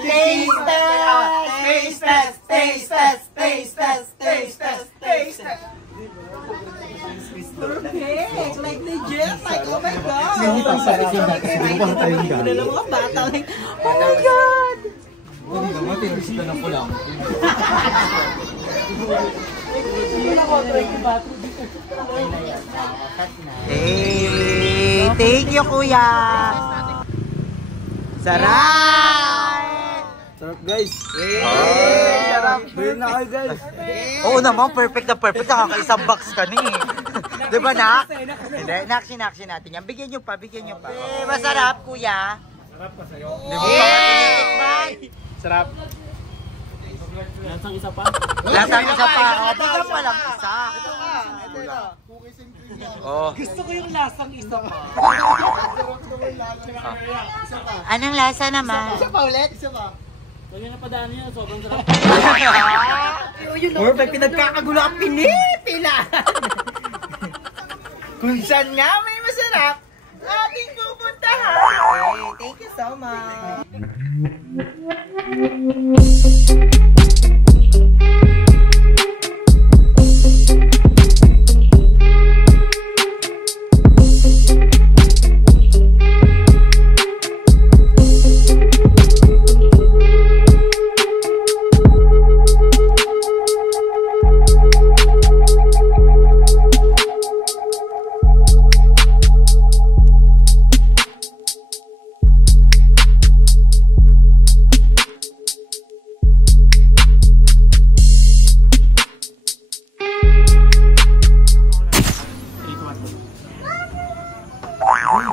Taste test! Taste test! Taste test! Taste test! Taste test! Perfect! Like legit! Like, oh my God! Hindi pa sarap yung dati. Hindi pa tayong gano'n. Pinala mga bata, like, oh my God! Hindi naman, tinisita ng kulang. Hey! Thank you, Kuya! Sarap! Sarap guys! Hey! Sarap! Bili na kayo guys! Oo naman, perfect na perfect. Nakakaisang box ka ni. Diba, Nak? Hindi, naksin natin yan. Bigyan nyo pa, bigyan nyo pa. Masarap, Kuya. Sarap pa sa'yo. Di mo pa tinitikman? Sarap! Lasang isa pa? Lasang isa pa. O, bigyan pa lang isa. Ito ka! Ito na! Cookies and cream yan. Oh. Gusto ko yung lasang isa pa. Isa pa! Anong lasa naman? Isa pa ulit? Isa pa! Huwag yung napadaan niya, sobrang sarap. Perfect, pinagkakagulo ang pinipilan. Kung saan nga may masarap, ating pupuntahan. Hey, thank you so much.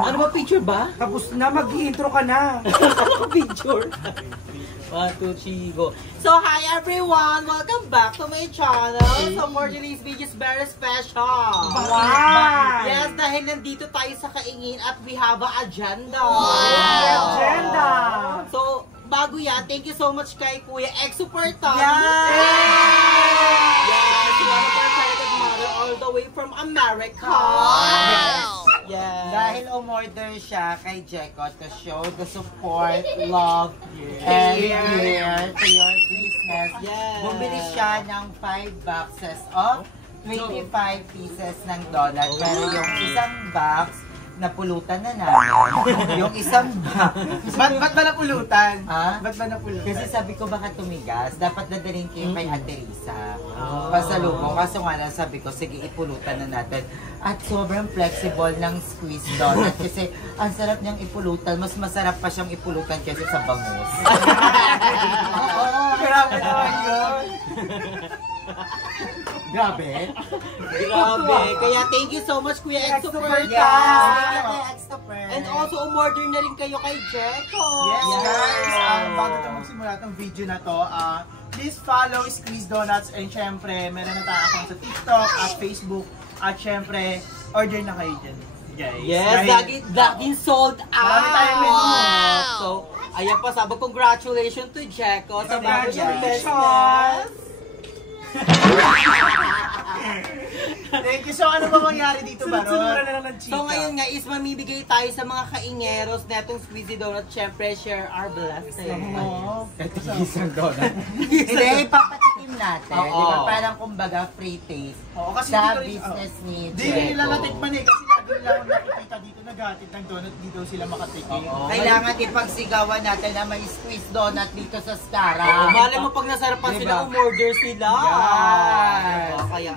Ano ba, picture ba? Tapos na, mag-i-intro ka na! Picture. 1, 2, 3, go. So, hi everyone! Welcome back to my channel. So, for today's video is very special. Wow! Yes, dahil nandito tayo sa Kaingin at we have an agenda. Agenda! So, bago yan, thank you so much kay Kuya Exuperta. Yes, one of our talented mother all the way from America. Yes. Dahil umorder siya kay Jeko to show the support, love, and care to your business. Yes. Bumili siya ng 5 boxes of 25 pieces ng donut. Pero yung isang box, napulutan na namin. Yung isang box. Ba't ba napulutan? Ha? Ba't ba napulutan? Kasi sabi ko baka tumigas, dapat dadalhin kayo kay Ate Risa. Pasalubong. Kaso nga lang sabi ko, sige ipulutan na natin. At sobrang flexible ng squeeze donut kasi ang sarap niyang ipulutan. Mas masarap pa siyang ipulutan kaysa sa bangus. Grabe naman yun! Grabe. Grabe. Kaya thank you so much Kuya Exuperta. Yes. And also umorder na rin kayo kay Jeko. Yes guys! Bago ito magsimula itong video na to, please follow Squeeze Donuts and syempre meron na tayong account sa TikTok at Facebook at syempre order na kayo dyan guys. Yes, laging sold out. Marami tayong menu. So, ayan pa, sabi congratulations to Jeko sa bago niyang business. Thank you. So ano ba mangyari dito ba? So ngayon nga is mamibigay tayo sa mga kaingeros na itong Squeezy Donut. Siyempre, share our blessing. Ito isang donut. Hindi, ipapatikim natin. Oo. Di ba? Parang kumbaga free taste Oo, kasi sa dito- business ni Di nila Jeko. natikman eh kasi lagi nila akong nakikita dito naghatid ng donut dito sila makatikim. Oo. Kailangan ipagsigawan natin na may squeeze donut dito sa Skara. Malay mo pag nasarapan Diba? sila, umorder sila. Yes. Kaya,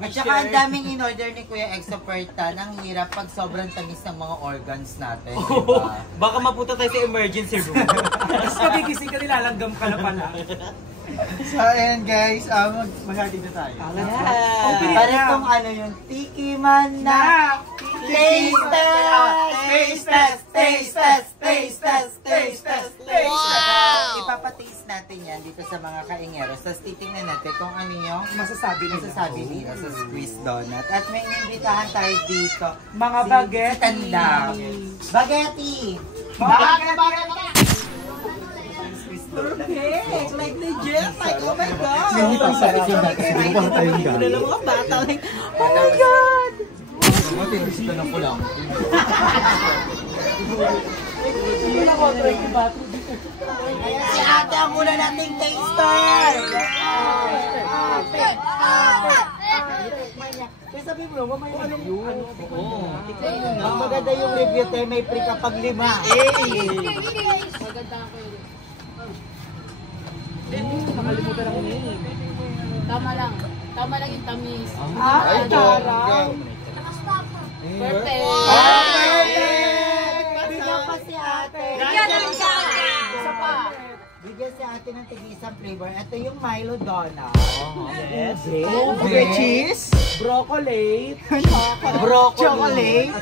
At saka ang daming in-order ni Kuya Exuperta. Ang hirap pag sobrang tamis ng mga organs natin. Diba? baka mapunta tayo sa emergency room. Tapos kagigising ka nilalanggam ka na pala. So ayan guys, maghatid na tayo. Yes. Parang kung ano yung tiki man na. Taste test! Taste test! Taste test! Taste test! Taste test! Wow! Ipapataste natin yan dito sa mga kaingeros. Tapos titingnan natin kung ano yung Masasabi dito sa squeeze donut. At may inimbitahan tayo dito. Mga Si bageti. Tanda. Bageti! Perfect! Like legit! Like, oh my God! Hindi pa sarap yung dati. Hindi pa tayong gano'n. Pinala mga bata, like, oh my God! Tinisita ng kulang. ang muna nating taster! Kaya sabi mo, mamaya yung review. Ang maganda yung review, tayo may free kapag 5. Nakalimutan ako name. Tama lang yung tamis. Ay, tarang! Perfect. Bigyan pa si ate. Isa pa. Bigyan si ate ng tig-isang flavor. Ito yung Milo Donut. Yes. Ube Cheese. Broccoli. Chocolate.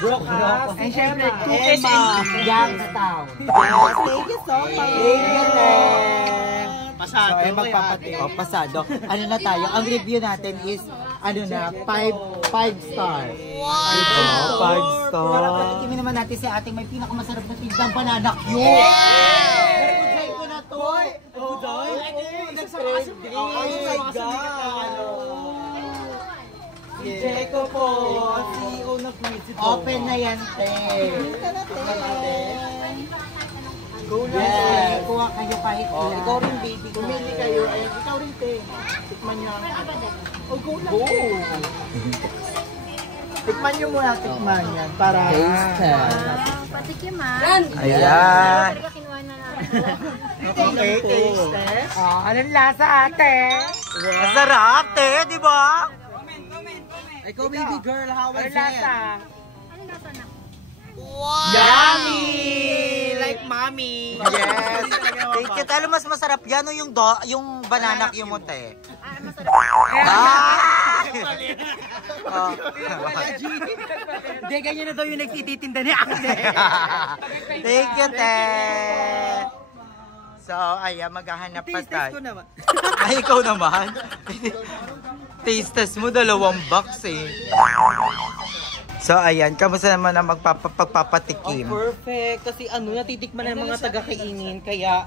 And syempre, Emma. Youngstown. Thank you so much. Thank you, Pasado. So, magpapati. O, pasado. Ano na tayo? Ang review natin is, 5 star. Wow! 5 star. Para patikimin naman natin si ating may pinakamasarap na tindang banana cue. Nag-try ko na to. Nag-try? Oh my God! Checo po. CEO na principal. Open na yan, te. Go na. Yes. Kuha kayo kahit ilan. Ikaw rin, baby. Pumili kayo. Ayun, ikaw rin, te. Tikman niyo. Oh, go lang. Go! Tikman niyo muna, tikman yan. Para... Patikiman. Ayan. Talaga kinuha na namin. Okay, taste test. Anong lasa, ate? Masarap, te, di ba? Ikaw, baby girl, how was it? Ano nasa na? Yummy! Like mommy. Yes. Thank you. Alam, mas masarap yan o yung banana cue mo, te. Masarap. Ah! Hindi, ganyan na daw yung nagtititinda ni ate. Thank you, te. So, ayan, maghahanap pa tayo. ko naman. Ay, ikaw naman. Taste test mo, 2 box eh. So, ayan, kamusta naman ang pagpapatikim? Perfect. Kasi natitikman na ng mga taga-kainin. Kaya,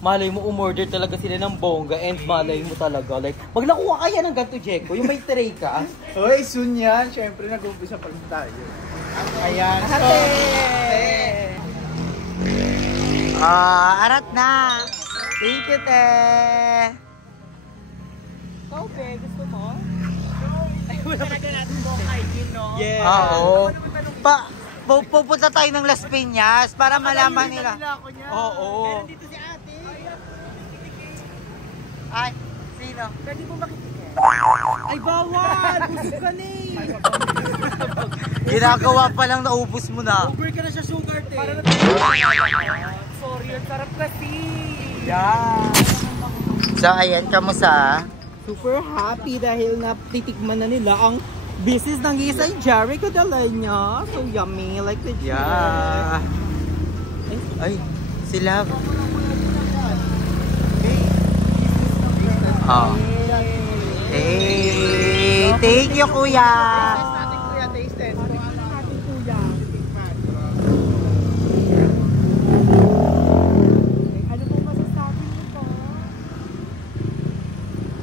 malay mo, umorder talaga sila ng bongga. And malay mo talaga. Like, pag nakuha kaya ng ganito, Jeko, yung may tray ka. Hoy, soon yan. Siyempre, nag-umpisa pa rin tayo. Ayan. Arat na. Thank you, te. Okay, gusto mo? Talaga natin bongga, no? Yeah. Oo. Pupunta tayo ng Las Piñas para malaman nila. Oo. Dito si ate. Ay, sino? Pwede mo makikita. Ay, bawal! Busog ka na eh. Ginagawa pa lang, naubos mo na. Over ka na sa sugar, te. Sorry, ang sarap kasi. Yeah. So, ayan, kamusta? Super happy dahil natitikman na nila ang business ng isang Jericho de Leña. So yummy, like the Yeah. Ay, sila. Oh. Hey, thank you, kuya. Taste test.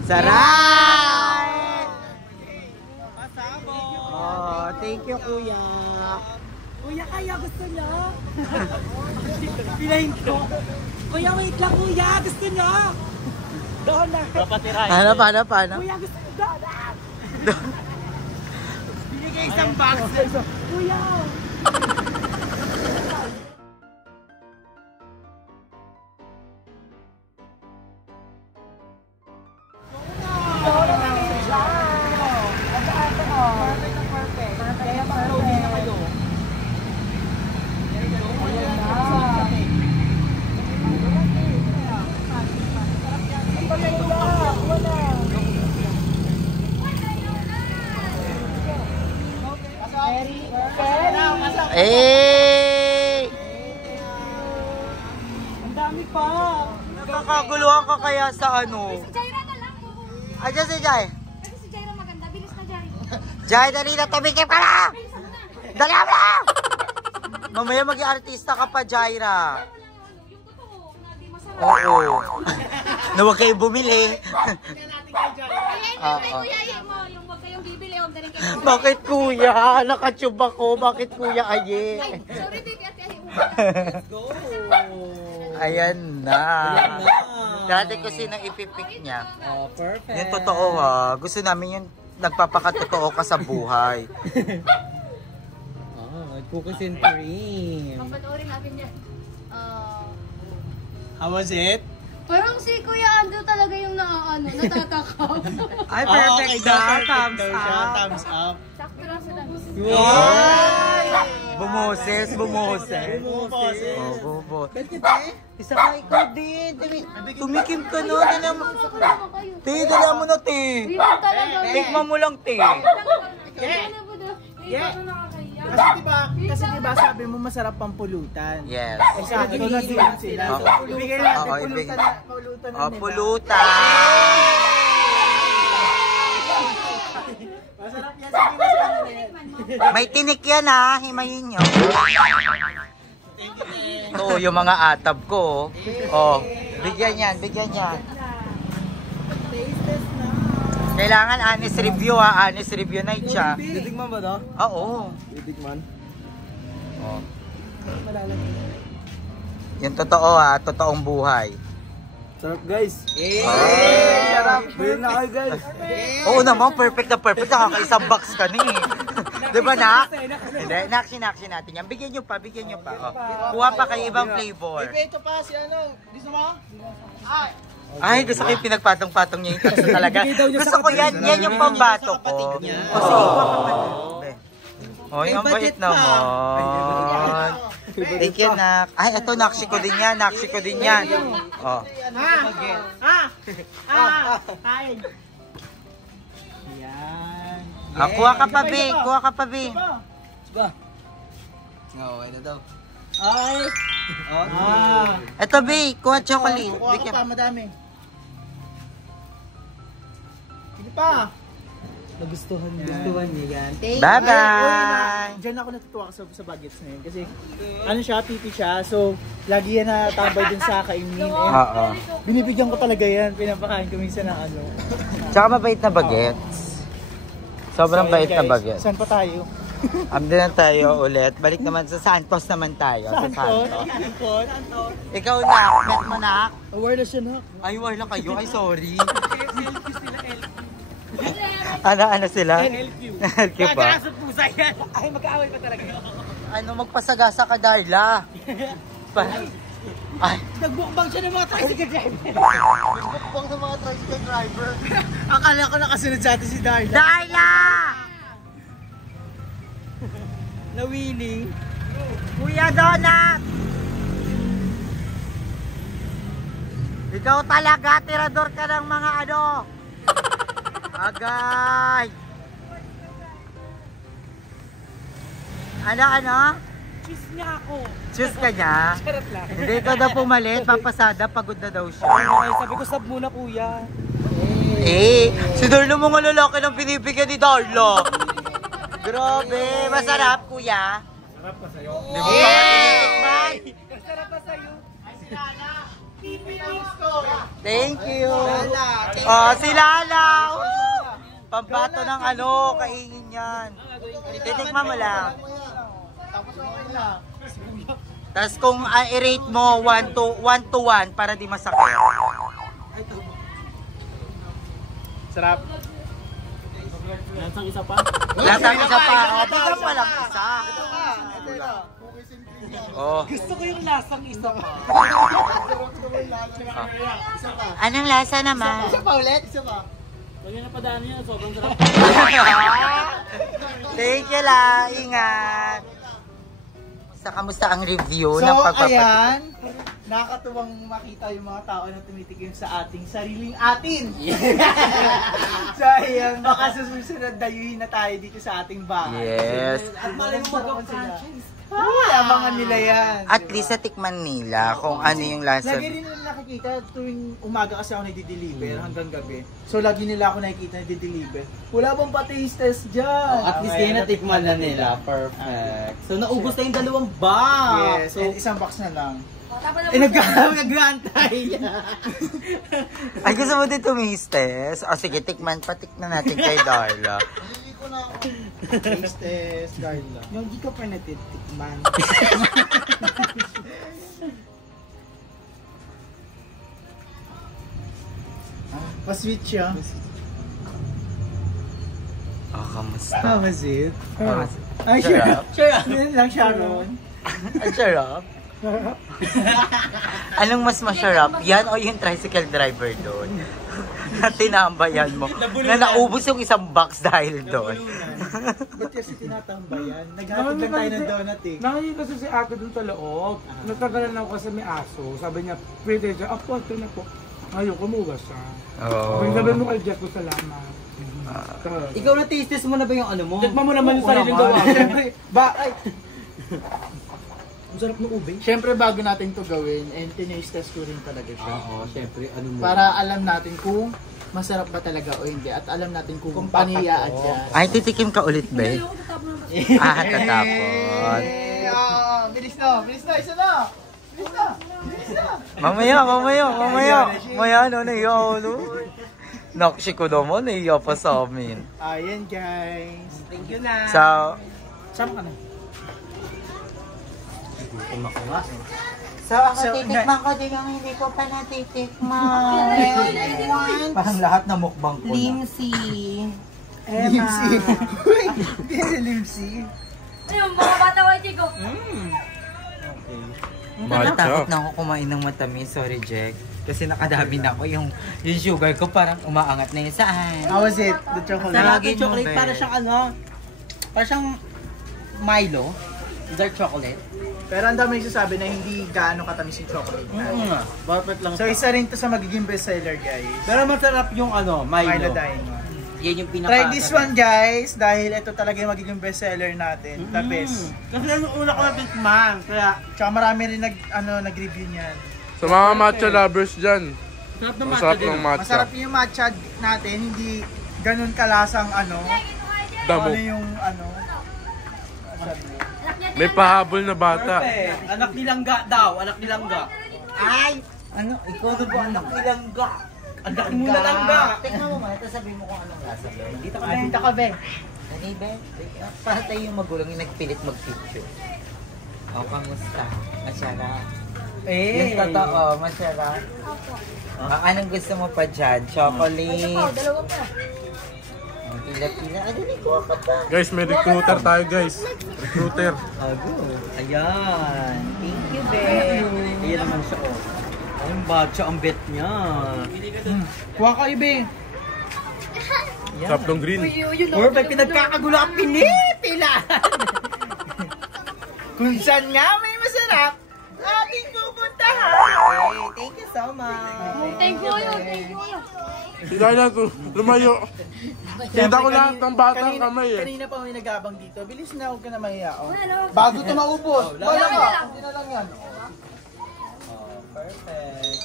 Sarap! Oh, thank you, kuya. Kuya, kaya gusto niya? Pinahin ko. Kuya, wait lang, kuya. Gusto niya? Donut. Paano? Kuya, gusto niya donut. Binigay isang box. Kuya. Hey! Ang dami pa. Nakakaguluhan ka kaya sa ano? Si Jaira na lang po. Ayan si Jai. Kasi si Jaira maganda. Bilis na, Jai. Jai, dali na, tumikip ka na! Bilisan mo na. Dali na! Mamaya maging artista ka pa, Jaira. Yung totoo na di masarap. Oo. Na huwag kayo bumili. Kuya, mo. Yung huwag kayong bibili. Huwag galing kayo. Bakit kuya? Nakatube ako. Bakit kuya aye? Ay, sorry, Dick. Ate, ay, Ayan na. Dati kasi nang ipipik niya. Oh, perfect. Yung totoo ha. Gusto namin yung nagpapakatotoo ka sa buhay. Oh, cookies and cream. Papanoorin natin yan. How was it? Parang si Kuya Ando talaga yung natatakaw. Ay, perfect daw. Thumbs up. Thumbs up. Sakto lang sa dance. Bumoses. Bumoses. Oh, bubos. Ba't kita eh? Isa ka ikaw din. Tumikim ka no. Dala mo. Sakto naman kayo. Te, dala mo na te. Bibig talaga. Tikman mo lang te. Ano ba daw? Yeah. Ano nakakaya? Kasi diba sabi mo masarap pang pulutan. Yes. Sa atin na din sila. Oo. Ibigay natin Oo, pulutan na pulutan na Oh, nila. pulutan. Masarap yan. Sabi mo sa ano yan. May tinik yan ha. Himayin nyo. Ito, yung mga atab ko. Oh, bigyan yan. Kailangan honest review ha. Honest review night siya. Titikman ba to? Oo. Titikman. Oh. Yung totoo ha. Totoong buhay. Sarap guys. Sarap. Bayan na kayo guys. Oo naman, perfect na perfect. Nakakaisang box ka ni. Di ba, Nak? Hindi, naksi natin yan. Bigyan nyo pa. Oh. Kuha pa kayo ibang flavor. Ito pa si ano. Gusto mo? Ay. Ay, gusto ko yung pinagpatong-patong niya yung tatlo talaga. Gusto ko yan. Yan yung pambato ko. O, sige, kuha ka pa. Oy, ang bait naman. Thank you, Nak. Ay, ito, naksi ko din yan. Oh. Kain. Yan. Kuha ka pa, Be. Ba? Okay na daw. Ay. Ito, Be. Kuha chocolate. Kuha ka pa, madami. Sige pa. Nagustuhan niya yan. Bye-bye. Diyan ako natutuwa sa budgets na yun. Kasi ano siya, pipi siya. So, lagi yan na tambay dun sa kainin. Oo. Binibigyan ko talaga yan. Pinapakain ko minsan ng ano. Tsaka mabait na bagets. Sobrang bait na bagets. Saan pa tayo? Abdi na tayo ulit. Balik naman sa Santos naman tayo. Santos? Ikaw na, met mo na. Aware na siya na. Ay, wala kayo. Ay, sorry. Ano sila? LQ. LQ pa? pusa yan. Ay, mag-aaway pa talaga. Ano, magpasagasa ka, Darla. Ay. Nagbukbang siya ng mga tricycle driver. Nagbukbang ng mga tricycle driver. Akala ko nakasunod sa atin si Darla. Darla! Nawili. Kuya Donut! Ikaw talaga, tirador ka ng mga ano. Agay! Ano? Kiss niya ako. Choose ka niya? Charot lang. Hindi ka daw pumalit, papasada, pagod na daw siya. Ay, sabi ko sab muna kuya. Si Darla mga lalaki ng binibigyan ni Darla. Grabe, masarap kuya. Sarap pa sa'yo. Di mo pa tinitikman? Sarap pa sa'yo. Ay, si Lala. Thank you. Lala. Oh, si Lala. Pambato ng ano, kaingin yan. Titikman mo lang. Tapos okay lang. Tapos kung i-rate mo 1 to 1 para di masakit. Sarap. Lasang isa pa? Lasang isa pa. Bigyan pa lang isa. Oh. Gusto ko yung lasang isa pa. Anong lasa naman? Isa pa ulit? Isa pa. Huwag yung napadaan niya. Sobrang sarap. Thank you la. Ingat. Kamusta ang review ng pagpapatik? ayan. Nakakatuwang makita yung mga tao na tumitikim sa ating sariling atin. So ayan, baka sa susunod dayuhin na tayo dito sa ating bahay. Yes. At malay mo mag-franchise. Abangan nila yan. At least natikman nila kung ano yung lasa. Lagi rin nila nakikita tuwing umaga kasi ako nagdi-deliver hanggang gabi. So lagi nila ako nakikita nagdi-deliver. Wala bang pa-taste test dyan? At least din natikman na nila. Perfect. So naubos na yung 2 box. Yes, So, and isang box na lang. Tapos Nag-aantay niya. Ay, gusto mo din tumistes? O sige, patik na natin kay Darla. Taste test, Darla. Yung di ka pa natitikman. Pa-sweet siya. Kamusta? How was it? Ah, Ay, sarap. Sharon. Yan lang, Sharon. Ang sarap. Anong mas masarap? Yan o yung tricycle driver doon? Na tinambayan mo. Na naubos yung isang box dahil doon. Ba't kasi tinatambayan? Naghatid lang tayo ng donut eh. Nakikita kasi si ate dun sa loob. Natagalan ako kasi may aso. Sabi niya, pwede siya. Ako, ito na po. Ayun, kumuha siya. Oh. Sabi mo kay Jeff ko, salamat. Ikaw na taste mo na ba yung ano mo? Tikman mo naman yung sariling gawa. Siyempre, ay, Ang sarap ng ube. Siyempre bago natin to gawin and tinaste test ko rin talaga siya. Oo, syempre. Ano mo? Para alam natin kung masarap ba talaga o hindi at alam natin kung paano i-adjust. Ay, titikim ka ulit, be? Tatapon. Bilis na, isa na. Bilis na. Mamaya, no, naiya ako. Nakshi ko naman, naiya pa sa amin. Ayan guys. Thank you na. Saan ka na? So, ako titikman ko din yung hindi ko pa natitikman. Parang lahat na mukbang ko na. Limsi. Limsi. Uy, hindi si Limsi. Ayun, mga bata ko, Chico. Natatakot na ako kumain ng matamis. Sorry, Jack. Kasi nakadabi na ako. Yung sugar ko parang umaangat na yung saan. How was it? The chocolate? Sarap. Lagi chocolate, para siyang ano, para siyang Milo. Dark chocolate. Pero ang dami nagsasabi na hindi gaano katamis yung chocolate na. Perfect lang. So isa rin to sa magiging bestseller guys. Pero masarap yung ano, Milo Diamond. Yan yung pinaka... Try this one guys dahil ito talaga yung magiging bestseller natin. The best. Kasi yung una ko natikman. Kaya... Tsaka marami rin nag-review niyan. Sa mga matcha lovers dyan, Sarap ng masarap ng matcha. Masarap yung matcha natin, hindi ganun kalasang Damo. ano yung May pahabol na bata. Perfect. Anak ni Langga daw. Anak ni Langga. Ay! Ano? Ikaw na ba anak ni Langga? Anak mo na Langga. Tingnan mo man, tapos sabihin mo kung anong lasa. Dito Dito ka, be. Dali, be. Para tayo yung magulang yung nagpilit mag-picture. O, kamusta? Masarap. Yung totoo, masarap. Anong gusto mo pa dyan? Chocolate? Dalawa pa. Pila-pila. Dali, kuha ka pa. Guys, may recruiter tayo guys. Recruiter. Ago. Ayan. Thank you, be. Ayan naman siya, oh. Ay, batcha ang bet niya. Kuha ka, ibe. Sarap ng green. Perfect. Pinagkakagulo ang pinipilan. Kung saan nga may masarap, ating pupuntahan. Hey, thank you so much. Thank you. Sila na to. Lumayo. Kita ko lahat ng batang kamay eh. Kanina pa may nagabang dito. Bilis na, huwag ka na mahiya. Bago ito maubos. Wala ka. Hindi na lang yan. Perfect.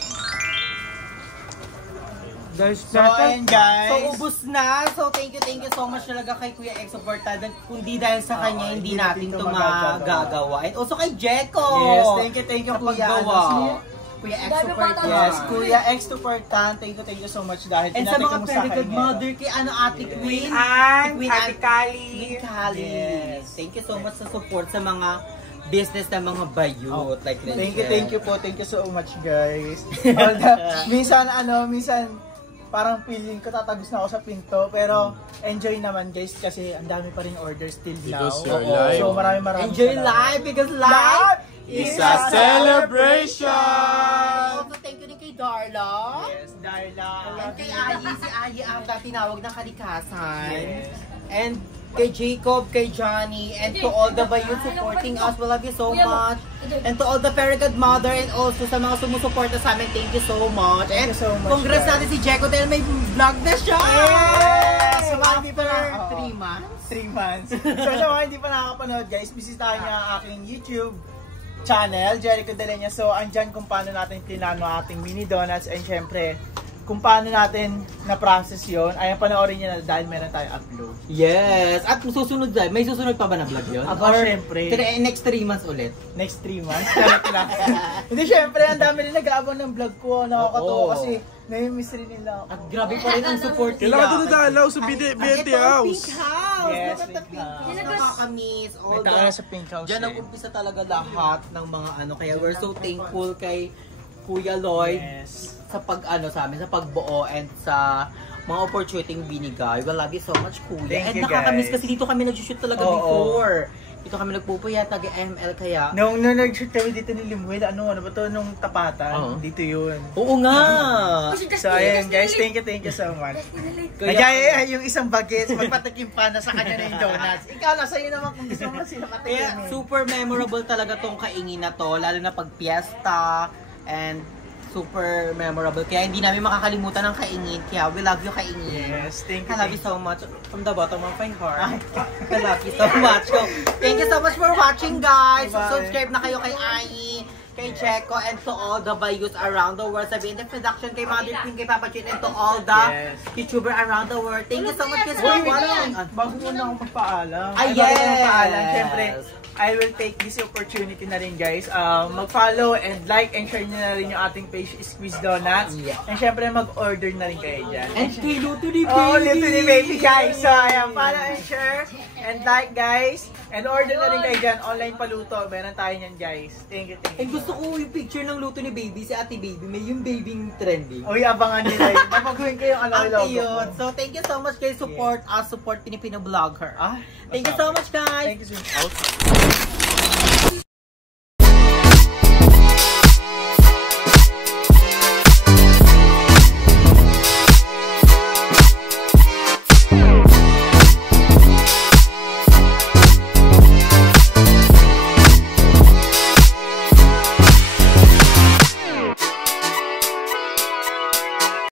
Guys, So, ayan guys. So, ubus na. So, thank you so much talaga kay Kuya Exo Portada. Kundi dahil sa kanya, hindi natin ito magagawa. And also kay Jeko. Yes, thank you sa Kuya. paggawa. Kuya Kuya X Exo Super Yes, Kuya X Super Tan. Thank you so much dahil And sa mga mo very good kanya. mother, kay Ate Queen. Queen Ate Kali. Queen Kali. Yes. Thank you so much sa support sa mga business ng mga bayot. Like Thank you po. Thank you so much guys. Minsan parang feeling ko tatagos na ako sa pinto pero enjoy naman guys kasi ang dami pa rin orders till now. Because you're live. So marami. Enjoy life because life is a celebration! Also, thank you din kay Darla. Yes, Darla. And kay Ayi, si Ayi ang tinawag na kalikasan. Yes. And kay Jacob, kay Johnny, and to all the bayot supporting us, we love you so much. And to all the very good mother, and also sa mga sumusuporta sa amin, thank you so much. Thank you so much, Congrats guys. natin si Jeko dahil may vlog na siya! Yes! Sa mga hindi pa After 3 months. 3 months. So sa mga hindi pa nakakapanood guys, bisitahin niyo ang aking YouTube channel, Jericho Delenya. So andyan kung paano natin tinano ating mini donuts and syempre kung paano natin na-process yon. Ayan, panoorin niyo na dahil meron tayong upload. Yes! At susunod dahil, may susunod pa ba na vlog yun? Aba, syempre. Next 3 months ulit? Next 3 months. Correct lang. Hindi, syempre, ang dami rin nag-aabang ng vlog ko. Nakakatawa Oo. kasi nai-miss rin nila. At grabe pa rin ang support nila. Kailangan doon nadalaw sa BNT Ito ang House. Pink House! Yes, Look at the Pink Pink House. House. Nakakamiss. All May the... tayo sa Pink House. Diyan ang umpisa talaga lahat ng mga ano. Kaya we're so thankful kay Kuya Lloyd Yes. sa sa amin, sa pagbuo and sa mga opportunity binigay. We love you so much, Kuya. Thank And you, nakakamiss guys. kasi dito kami nag-shoot talaga Oo. before. Dito kami nagpupuyat, nag-ML kaya. Nung nag-shoot kami dito ni Limuel, ano ba to? Nung tapatan, Oo. dito yun. Oo nga! So ayun guys, thank you so much. Kaya yung isang bagets, magpatakim pa na sa kanya na yung donuts. Ikaw na, sa'yo naman kung gusto mo sila Kaya patikim. super memorable talaga tong kaingin na to, lalo na pag piyesta and super memorable. Kaya hindi namin makakalimutan ng kaingin. Kaya we love you, kaingin. Yes, thank you. I love you so much from the bottom of my heart. I love you so much. So, thank you so much for watching, guys. Bye-bye. Subscribe na kayo kay Ai, kay Checo, and to all the Bayus around the world. Sabihin the production kay Mother Queen, kay Papa Chin, and to all the Yes. YouTuber around the world. Thank you so much guys for watching. Bago mo na ako magpaalam. Ay, bago yes! ko magpaalam, syempre, I will take this opportunity na rin guys. Mag-follow and like and share nyo na rin yung ating page, Squeeze Donuts. Yeah. And syempre, mag-order na rin kayo dyan. And kay Luto ni Baby. Oh, Luto ni Baby guys. So, ayan, follow and share and like guys. And order na rin kayo dyan. Online paluto. Meron tayo nyan guys. Thank you, thank And you. gusto ko yung picture ng Luto ni Baby, si Ate Baby. May yung babying trending. Uy, abangan nila yun. Mapaguhin ko yung Ang logo cute. ko. So, thank you so much guys. Support us. Support Pinipino Vlogger. Ah, Thank you so much guys. thank you so much.